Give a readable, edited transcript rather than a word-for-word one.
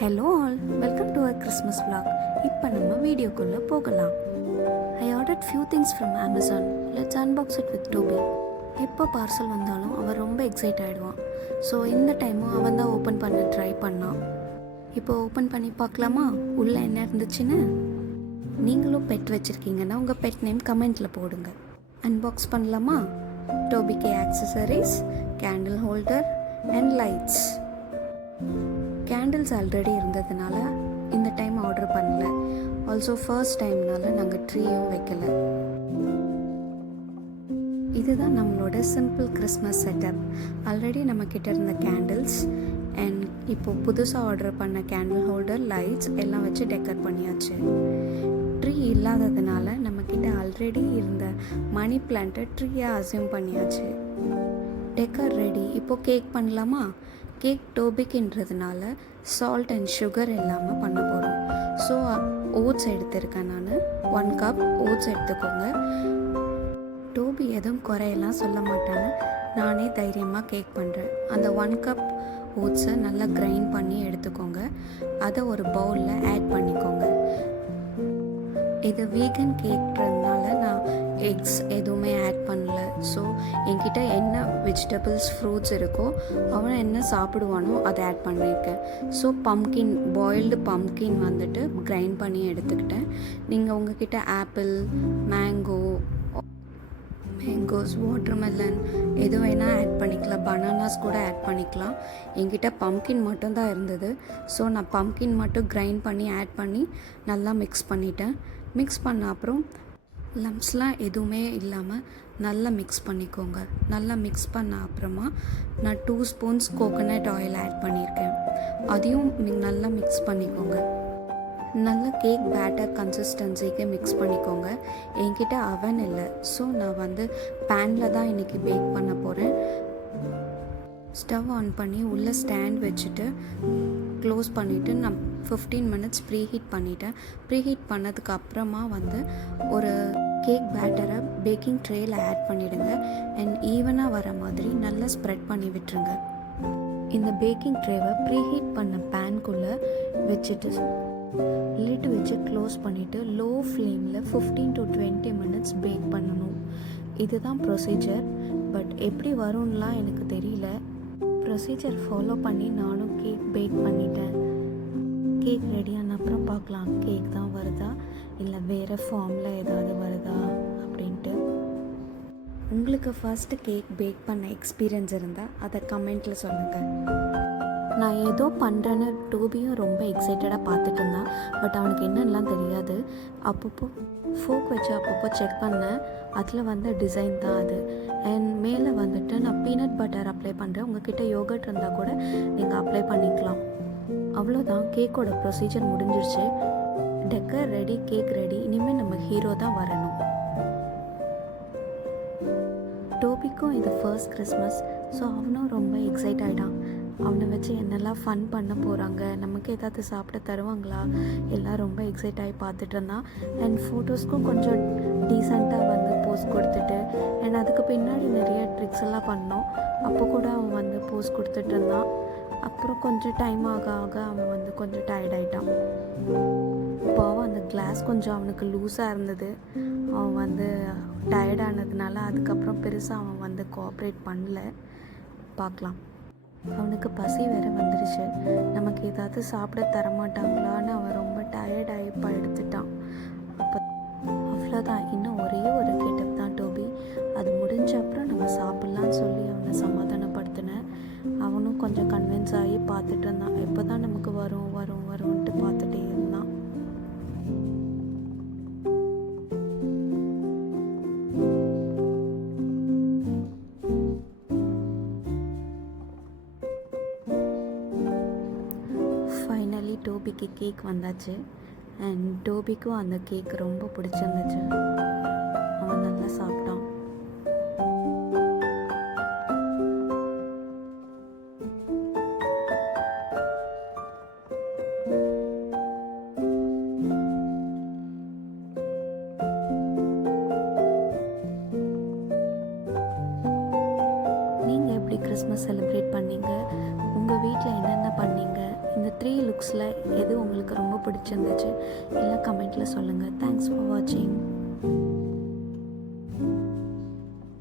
Hello all, welcome to our Christmas vlog. இப்போ நம்ம வீடியோக்குள்ளே போகலாம். I ordered few things from Amazon. Let's unbox it with Toby. எப்போ parcel வந்தாலும் அவன் ரொம்ப எக்ஸைட் ஆகிடுவான். ஸோ இந்த டைமும் அவன் தான் ஓப்பன் பண்ண ட்ரை பண்ணான். இப்போ ஓப்பன் பண்ணி பார்க்கலாமா உள்ளே என்ன இருந்துச்சுன்னு? நீங்களும் பெட் வச்சுருக்கீங்கன்னா உங்கள் பெட் நேம் கமெண்ட்டில் போடுங்க. அன்பாக்ஸ் பண்ணலாமா? டோபிக்கு accessories, candle holder and lights. Candles already இருந்ததுனால இந்த டைம் ஆர்டர் பண்ணல. ஆல்சோ ஃபர்ஸ்ட் டைம்னால நாங்கள் ட்ரீயும் வைக்கல. இதுதான் நம்மளோட சிம்பிள் கிறிஸ்மஸ் செட்டப். ஆல்ரெடி நம்மக்கிட்ட இருந்த கேண்டில்ஸ் அண்ட் இப்போது புதுசாக ஆர்டர் பண்ண கேண்டில் ஹோல்டர், லைட்ஸ் எல்லாம் வச்சு டெக்கர் பண்ணியாச்சு. ட்ரீ இல்லாததுனால நம்மக்கிட்ட ஆல்ரெடி இருந்த மணி பிளான்ட்டை ட்ரீயை அசியூம் பண்ணியாச்சு. Decor ready. இப்போது கேக் பண்ணலாமா? கேக் டோபிக்குன்றதுனால சால்ட் அண்ட் சுகர் இல்லாமல் பண்ண போகிறோம். ஸோ ஓட்ஸ் எடுத்திருக்கேன் நான். 1 கப் ஓட்ஸ் எடுத்துக்கோங்க. டோபி எதுவும் குறையெல்லாம் சொல்ல மாட்டான்னு நானே தைரியமாக கேக் பண்ணுறேன். அந்த 1 கப் ஓட்ஸை நல்லா கிரைண்ட் பண்ணி எடுத்துக்கோங்க. அதை ஒரு பவுலில் ஆட் பண்ணிக்கோங்க. இது வீகன் கேக்ன்றதுனால நான் எக்ஸ் எதுவுமே ஆட் பண்ணல. ஸோ என்கிட்ட என்ன வெஜிடபிள்ஸ், ஃப்ரூட்ஸ் இருக்கோ அவன் என்ன சாப்பிடுவானோ அதை ஆட் பண்ணியிருக்கேன். ஸோ பம்கின், பாயில்டு பம்கின் வந்துட்டு கிரைண்ட் பண்ணி எடுத்துக்கிட்டேன். நீங்கள் உங்ககிட்ட ஆப்பிள், மேங்கோஸ், வாட்டர்மெலன் எது வேணால் ஆட் பண்ணிக்கலாம். பனானாஸ் கூட ஆட் பண்ணிக்கலாம். என்கிட்ட பம்கின் மட்டும்தான் இருந்தது. ஸோ நான் பம்கின் மட்டும் கிரைண்ட் பண்ணி ஆட் பண்ணி நல்லா மிக்ஸ் பண்ணிட்டேன். மிக்ஸ் பண்ண அப்புறம் லம்ஸ்லாம் எதுவுமே இல்லாமல் நல்லா மிக்ஸ் பண்ணிக்கோங்க. நல்லா மிக்ஸ் பண்ண அப்புறமா நான் 2 ஸ்பூன்ஸ் கோகோனட் ஆயில் ஆட் பண்ணியிருக்கேன். அதையும் நல்லா மிக்ஸ் பண்ணிக்கோங்க. நல்ல கேக் பேட்டர் கன்சிஸ்டன்சிக்கு மிக்ஸ் பண்ணிக்கோங்க. என்கிட்ட அவன் இல்லை, ஸோ நான் பேனில் தான் இன்றைக்கி பேக் பண்ண போகிறேன். ஸ்டவ் ஆன் பண்ணி உள்ளே ஸ்டாண்ட் வச்சுட்டு க்ளோஸ் பண்ணிவிட்டு நான் 15 மினிட்ஸ் ப்ரீஹீட் பண்ணிட்டேன். ப்ரீஹீட் பண்ணதுக்கு அப்புறமா ஒரு கேக் பேட்டரை பேக்கிங் ட்ரேயில் ஆட் பண்ணிவிடுங்க. அண்ட் ஈவனாக வர மாதிரி நல்லா ஸ்ப்ரெட் பண்ணி விட்டுருங்க. இந்த பேக்கிங் ட்ரேவை ப்ரீஹீட் பண்ண பேன்குள்ளே வச்சுட்டு லிட் வச்சு க்ளோஸ் பண்ணிவிட்டு லோ ஃப்ளேமில் 15 to 20 மினிட்ஸ் பேக் பண்ணணும். இதுதான் ப்ரொசீஜர். பட் எப்படி வரும்லாம் எனக்கு தெரியல. ப்ரொசீஜர் ஃபாலோ பண்ணி நானும் கேக் பேக் பண்ணிட்டேன். கேக் ரெடியான அப்புறம் பார்க்கலாம் கேக் தான் வருதா இல்லை வேறு ஃபார்மில் ஏதாவது வருதா அப்படின்ட்டு. உங்களுக்கு ஃபஸ்ட்டு கேக் பேக் பண்ண எக்ஸ்பீரியன்ஸ் இருந்தால் அதை கமெண்ட்டில் சொல்லுங்கள். நான் ஏதோ பண்ணுறேன்னு டோபியும் ரொம்ப எக்ஸைட்டடாக பார்த்துட்டு இருந்தான். பட் அவனுக்கு என்னென்னலாம் தெரியாது. அப்பப்போ ஃபோக் வச்சு அப்பப்போ செக் பண்ணேன். அதில் டிசைன் தான் அது. அண்ட் மேலே நான் பீனட் பட்டர் அப்ளை பண்ணுறேன். உங்ககிட்ட யோகர்ட் இருந்தால் கூட நீங்கள் அப்ளை பண்ணிக்கலாம். அவ்வளோதான், கேக்கோட ப்ரொசீஜர் முடிஞ்சிருச்சு. Decor ready, cake ready. இனிமேல் நம்ம ஹீரோ தான் வரணும். டோபிக்கும் இது ஃபர்ஸ்ட் கிறிஸ்மஸ். ஸோ அவனும் ரொம்ப எக்ஸைட் ஆகிட்டான். அவனை வச்சு என்னெல்லாம் ஃபன் பண்ண போகிறாங்க, நமக்கு ஏதாவது சாப்பிட தருவாங்களா, எல்லாம் ரொம்ப எக்ஸைட் ஆகி பார்த்துட்டு இருந்தான். அண்ட் ஃபோட்டோஸ்க்கும் கொஞ்சம் டீசெண்டாக போஸ் கொடுத்துட்டு அண்ட் அதுக்கு பின்னாடி நிறைய ட்ரிக்ஸ் எல்லாம் பண்ணோம். அப்போ கூட அவன் போஸ் கொடுத்துட்டு இருந்தான். அப்புறம் கொஞ்சம் டைம் ஆக ஆக அவன் கொஞ்சம் டயர்ட் ஆகிட்டான். பாவம், அந்த கிளாஸ் கொஞ்சம் அவனுக்கு லூஸாக இருந்தது. அவன் டயர்டானதுனால அதுக்கப்புறம் பெருசாக அவன் கோஆப்ரேட் பண்ணல. பார்க்கலாம். அவனுக்கு பசி வேறு வந்துடுச்சு. நமக்கு ஏதாவது சாப்பிட தரமாட்டாங்களான்னு அவன் ரொம்ப டயர்டாகி படுத்துட்டான். அப்போ அவ்வளோதான், இன்னும் ஒரே ஒரு கெட்டப் தான் டோபி. அது முடிஞ்ச அப்புறம் நம்ம சாப்பிட்லான்னு சொல்லி அவனை சமாதானப்படுத்தினேன். அவனும் கொஞ்சம் கன்வின்ஸ் ஆகி பார்த்துட்டு இருந்தான். எப்போ தான் நமக்கு வரும்ன்ட்டு பார்த்துட்டே இருந்தான். ஃபைனலி டோபிக்கு கேக் வந்தாச்சு. அண்ட் டோபிக்கும் அந்த கேக் ரொம்ப பிடிச்சிருந்துச்சு. அவன் நல்லா சாப்பிட்டான். நீங்கள் எப்படி கிறிஸ்மஸ் செலிப்ரேட் பண்ணீங்க? உங்கள் வீட்டில் என்னென்ன பண்ணீங்க? இந்த 3 குக்ஸில் எது உங்களுக்கு ரொம்ப பிடிச்சிருந்துச்சு எல்லாம் கமெண்ட்டில் சொல்லுங்கள். தேங்க்ஸ் ஃபார் வாட்சிங்.